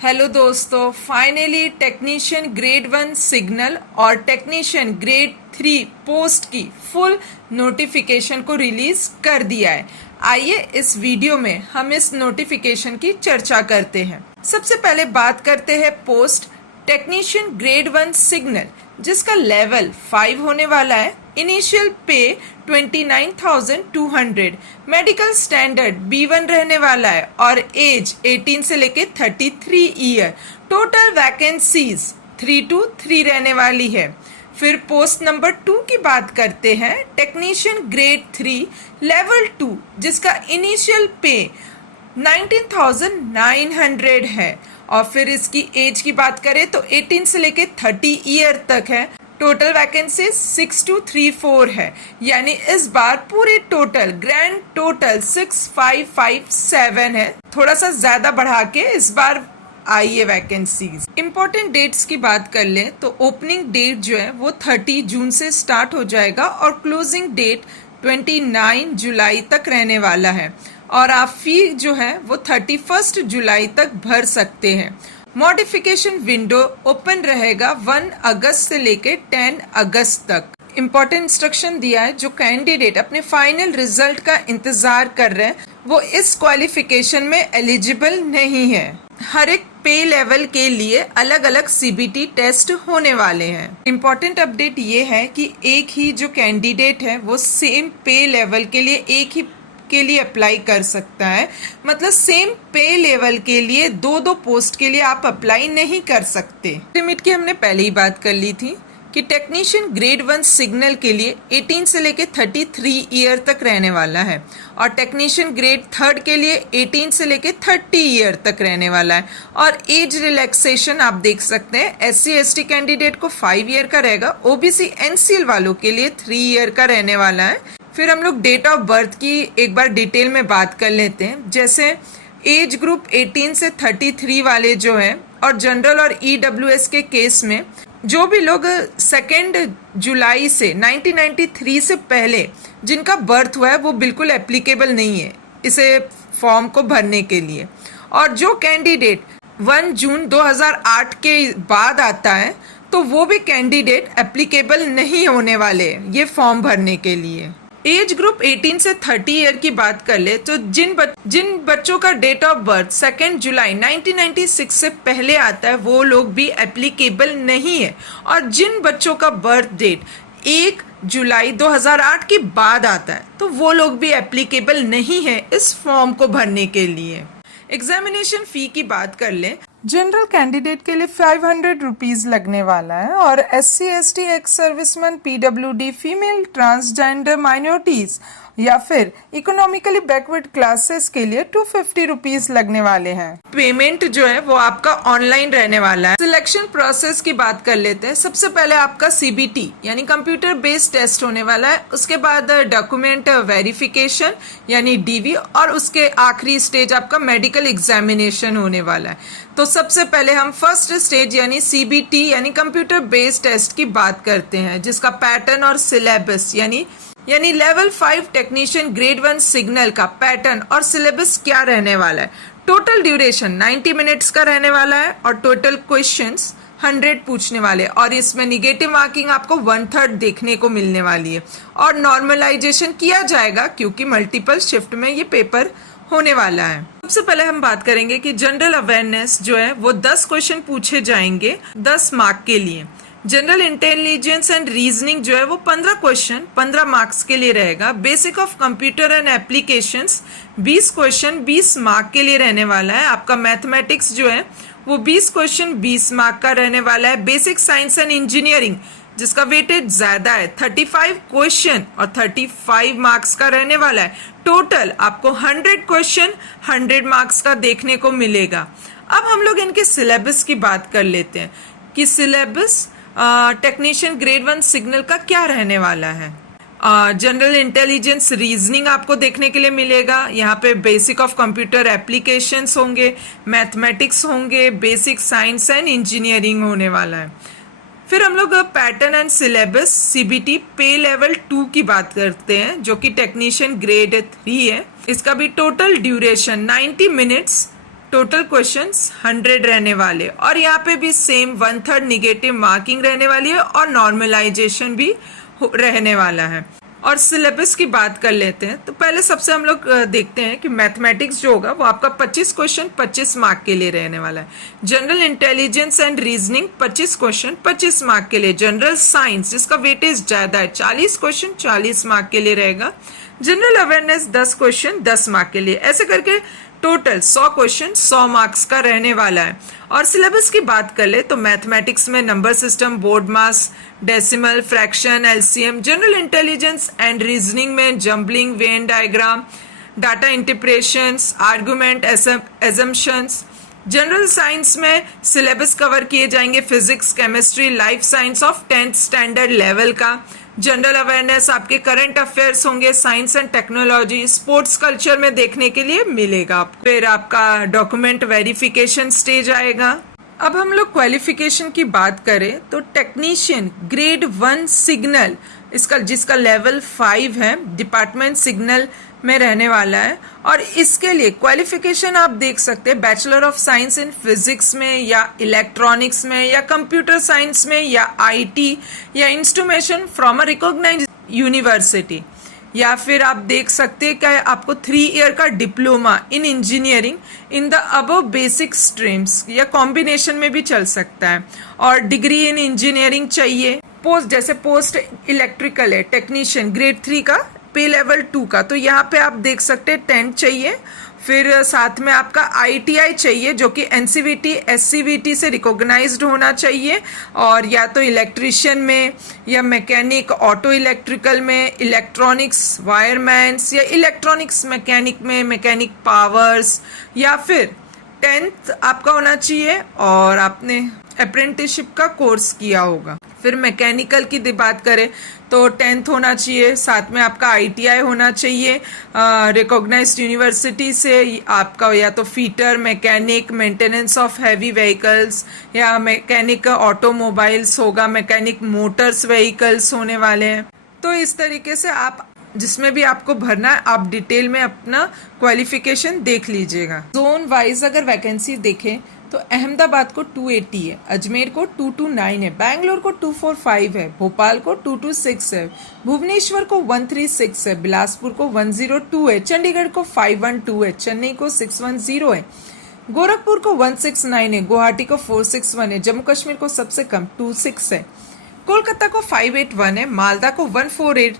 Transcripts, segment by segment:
Hello दोस्तों, finally technician grade 1 signal और technician grade 3 post की फुल नोटिफिकेशन को रिलीज कर दिया है। आइए इस वीडियो में हम इस नोटिफिकेशन की चर्चा करते हैं। सबसे पहले बात करते हैं पोस्ट टेक्नीशियन ग्रेड 1 सिग्नल, जिसका लेवल 5 होने वाला है। इनिशियल पे 29,200, मेडिकल स्टैंडर्ड B1 रहने वाला है और एज 18 से लेके 33 ईयर। टोटल वैकेंसीज 323 रहने वाली है। फिर पोस्ट नंबर 2 की बात करते हैं, टेक्नीशियन ग्रेड 3 लेवल 2, जिसका इनिशियल पे 19,900 है और फिर इसकी एज की बात करें तो 18 से लेके 30 ईयर तक है। टोटल वैकेंसी 6234 है, यानी इस बार पूरी टोटल ग्रैंड टोटल 6557 है। थोड़ा सा ज्यादा बढ़ा के इस बार आई है वैकेंसीज। इम्पोर्टेंट डेट्स की बात कर लें तो ओपनिंग डेट जो है वो 30 जून से स्टार्ट हो जाएगा और क्लोजिंग डेट 29 जुलाई तक रहने वाला है और आप फी जो है वो 31 जुलाई तक भर सकते हैं। मॉडिफिकेशन विंडो ओपन रहेगा 1 अगस्त से लेके 10 अगस्त तक। इम्पोर्टेंट इंस्ट्रक्शन दिया है, जो कैंडिडेट अपने फाइनल रिजल्ट का इंतजार कर रहे हैं वो इस क्वालिफिकेशन में एलिजिबल नहीं है। हर एक पे लेवल के लिए अलग अलग CBT टेस्ट होने वाले हैं। इम्पोर्टेंट अपडेट ये है कि एक ही जो कैंडिडेट है वो सेम पे लेवल के लिए एक ही के लिए अप्लाई कर सकता है। मतलब सेम पे लेवल के लिए दो पोस्ट के लिए आप अप्लाई नहीं कर सकते। लिमिट की हमने पहले ही बात कर ली थी कि टेक्नीशियन ग्रेड 1 सिग्नल के लिए 18 से लेके 33 ईयर तक रहने वाला है और टेक्नीशियन ग्रेड 3 के लिए 18 से लेके 30 ईयर तक रहने वाला है। और एज रिलैक्सेशन आप देख सकते हैं, SC/ST कैंडिडेट को 5 ईयर का रहेगा, OBC NCL वालों के लिए 3 ईयर का रहने वाला है। फिर हम लोग डेट ऑफ बर्थ की एक बार डिटेल में बात कर लेते हैं। जैसे एज ग्रुप 18 से 33 वाले जो हैं और जनरल और EWS के केस में जो भी लोग 2 जुलाई से 1993 से पहले जिनका बर्थ हुआ है वो बिल्कुल एप्लीकेबल नहीं है इसे फॉर्म को भरने के लिए। और जो कैंडिडेट 1 जून 2008 के बाद आता है तो वो भी कैंडिडेट एप्लीकेबल नहीं होने वाले ये फॉर्म भरने के लिए। एज ग्रुप 18 से 30 ईयर की बात कर ले तो जिन बच्चों का डेट ऑफ बर्थ 2 जुलाई 1996 से पहले आता है वो लोग भी एप्लीकेबल नहीं है। और जिन बच्चों का बर्थ डेट 1 जुलाई 2008 के बाद आता है तो वो लोग भी एप्लीकेबल नहीं है इस फॉर्म को भरने के लिए। एग्जामिनेशन फी की बात कर ले, जनरल कैंडिडेट के लिए 500 रुपीज लगने वाला है और SC/ST ex serviceman, PWD, female, transgender minorities या फिर इकोनॉमिकली बैकवर्ड क्लासेस के लिए 250 रुपीज लगने वाले हैं। पेमेंट जो है वो आपका ऑनलाइन रहने वाला है। सिलेक्शन प्रोसेस की बात कर लेते हैं। सबसे पहले आपका CBT यानी कंप्यूटर बेस्ड टेस्ट होने वाला है, उसके बाद डॉक्यूमेंट वेरिफिकेशन यानी DV और उसके आखिरी स्टेज आपका मेडिकल एग्जामिनेशन होने वाला है। तो सबसे पहले हम फर्स्ट स्टेज यानी CBT यानी कंप्यूटर बेस्ड टेस्ट की बात करते हैं, जिसका पैटर्न और सिलेबस यानी लेवल 5 टेक्नीशियन ग्रेड 1 सिग्नल का पैटर्न और सिलेबस क्या रहने वाला है। टोटल ड्यूरेशन 90 मिनट्स का रहने वाला है और टोटल क्वेश्चंस 100 पूछने वाले और इसमें निगेटिव मार्किंग आपको 1/3 देखने को मिलने वाली है और नॉर्मलाइजेशन किया जाएगा क्योंकि मल्टीपल शिफ्ट में ये पेपर होने वाला है। सबसे पहले हम बात करेंगे कि जनरल अवेयरनेस जो है वो 10 क्वेश्चन पूछे जाएंगे 10 मार्क के लिए। जनरल इंटेलिजेंस एंड रीजनिंग जो है वो 15 क्वेश्चन 15 मार्क्स के लिए रहेगा। Basic of computer and applications 20 question 20 mark के लिए रहने वाला है। आपका मैथमेटिक्स जो है वो 20 क्वेश्चन 20 मार्क का रहने वाला है। बेसिक साइंस एंड इंजीनियरिंग जिसका वेटेज ज्यादा है 35 क्वेश्चन और 35 मार्क्स का रहने वाला है। टोटल आपको 100 क्वेश्चन 100 मार्क्स का देखने को मिलेगा। अब हम लोग इनके सिलेबस की बात कर लेते हैं कि सिलेबस टेक्नीशियन ग्रेड 1 सिग्नल का क्या रहने वाला है। जनरल इंटेलिजेंस रीजनिंग आपको देखने के लिए मिलेगा। यहाँ पे बेसिक ऑफ कंप्यूटर एप्लीकेशंस होंगे, मैथमेटिक्स होंगे, बेसिक साइंस एंड इंजीनियरिंग होने वाला है। फिर हम लोग पैटर्न एंड सिलेबस CBT पे लेवल 2 की बात करते हैं, जो कि टेक्नीशियन ग्रेड 3 है। इसका भी total duration 90 minutes total questions 100 रहने वाले, और यहाँ पे भी सेम 1/3 निगेटिव मार्किंग रहने वाली है और नॉर्मलाइजेशन भी रहने वाला है। और सिलेबस की बात कर लेते हैं। तो पहले सबसे हम लोग देखते हैं कि मैथमेटिक्स जो होगा वो आपका 25 क्वेश्चन 25 मार्क के लिए रहने वाला है। General intelligence and reasoning 25 question 25 mark के लिए। जनरल साइंस जिसका वेटेज ज्यादा है 40 क्वेश्चन 40 मार्क के लिए रहेगा। जनरल अवेयरनेस 10 क्वेश्चन 10 मार्क के लिए। ऐसे करके टोटल 100 क्वेश्चन 100 मार्क्स का रहने वाला है। और सिलेबस की बात कर ले तो मैथमेटिक्स में number system, BODMAS, decimal, fraction, LCM. General intelligence and reasoning में jumbling, Venn diagram, data interpretations, argument, assumptions. General science में सिलेबस कवर किए जाएंगे physics, chemistry, life science of 10th standard level का। General awareness आपके current affairs होंगे, science and technology, sports culture में देखने के लिए मिलेगा आपको। फिर आपका डॉक्यूमेंट वेरिफिकेशन स्टेज आएगा। अब हम लोग क्वालिफिकेशन की बात करें तो टेक्नीशियन ग्रेड 1 सिग्नल इसका जिसका लेवल 5 है, डिपार्टमेंट सिग्नल में रहने वाला है। और इसके लिए क्वालिफिकेशन आप देख सकते हैं bachelor of science in physics में या इलेक्ट्रॉनिक्स में या कंप्यूटर साइंस में या आईटी या instrumentation from a recognised university, या फिर आप देख सकते हैं कि आपको 3 ईयर का diploma in engineering in the above basic streams या कॉम्बिनेशन में भी चल सकता है। और डिग्री इन इंजीनियरिंग चाहिए। पोस्ट जैसे पोस्ट इलेक्ट्रिकल है टेक्नीशियन ग्रेड 3 का, पे लेवल 2 का, तो यहाँ पे आप देख सकते हैं 10 चाहिए। फिर साथ में आपका आईटीआई चाहिए जो कि एनसीवीटी एससीवीटी से रिकॉग्नाइज्ड होना चाहिए, और या तो इलेक्ट्रिशियन में या मैकेनिक ऑटो इलेक्ट्रिकल में, इलेक्ट्रॉनिक्स वायरमैन्स या इलेक्ट्रॉनिक्स मैकेनिक में मैकेनिक पावर्स, या फिर 10th आपका होना चाहिए और आपने अप्रेंटिसशिप का कोर्स किया होगा। फिर मैकेनिकल की बात करें तो 10th होना चाहिए, साथ में आपका आईटीआई होना चाहिए रिकॉग्नाइज्ड यूनिवर्सिटी से। आपका या तो fitter, mechanic, maintenance of heavy vehicles या मैकेनिक ऑटोमोबाइल्स होगा, मैकेनिक मोटर्स व्हीकल्स होने वाले हैं। तो इस तरीके से आप जिसमें भी आपको भरना है आप डिटेल में अपना क्वालिफिकेशन देख लीजिएगा। जोन वाइज अगर वैकेंसी देखें तो अहमदाबाद को 280 है, अजमेर को 229 है, बैंगलोर को 245 है, भोपाल को 226 है, भुवनेश्वर को 136 है, बिलासपुर को 102 है, चंडीगढ़ को 512 है, चेन्नई को 610 है, गोरखपुर को 169 है, गुवाहाटी को 461 है, जम्मू कश्मीर को सबसे कम 26 है, कोलकाता को 581 है, मालदा को 142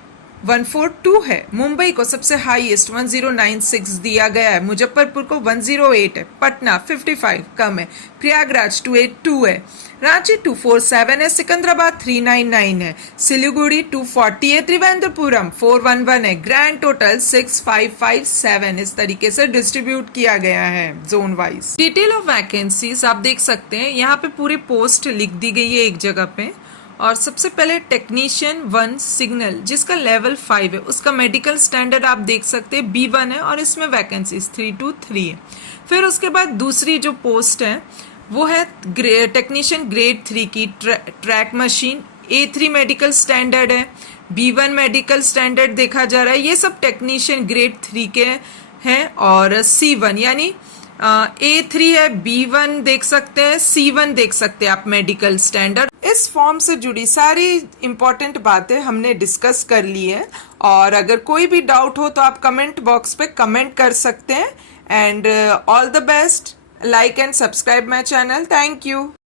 है, मुंबई को सबसे हाईएस्ट 1096 दिया गया है, मुजफ्फरपुर को 108 है, पटना 55 कम है, प्रयागराज 282 है, रांची 247 है, सिकंदराबाद 399 है, सिलीगुड़ी 240 है, त्रिवेंद्रपुरम 411 है, ग्रैंड टोटल 6557 इस तरीके से डिस्ट्रीब्यूट किया गया है zone wise. Detail of vacancies आप देख सकते हैं, यहाँ पे पूरी पोस्ट लिख दी गई है एक जगह पे। और सबसे पहले टेक्नीशियन 1 सिग्नल जिसका लेवल 5 है, उसका मेडिकल स्टैंडर्ड आप देख सकते हैं B1 है और इसमें वैकेंसीज 323 है। फिर उसके बाद दूसरी जो पोस्ट है वो है टेक्नीशियन ग्रेड 3 की track machine, A3 medical standard है, B1 मेडिकल स्टैंडर्ड देखा जा रहा है। ये सब टेक्नीशियन ग्रेड 3 के हैं। और C1 यानी A3 है, B1 देख सकते हैं, C1 देख सकते हैं आप मेडिकल स्टैंडर्ड। इस फॉर्म से जुड़ी सारी इंपॉर्टेंट बातें हमने डिस्कस कर ली है, और अगर कोई भी डाउट हो तो आप कमेंट बॉक्स पे कमेंट कर सकते हैं। And all the best, like and subscribe my channel. Thank you.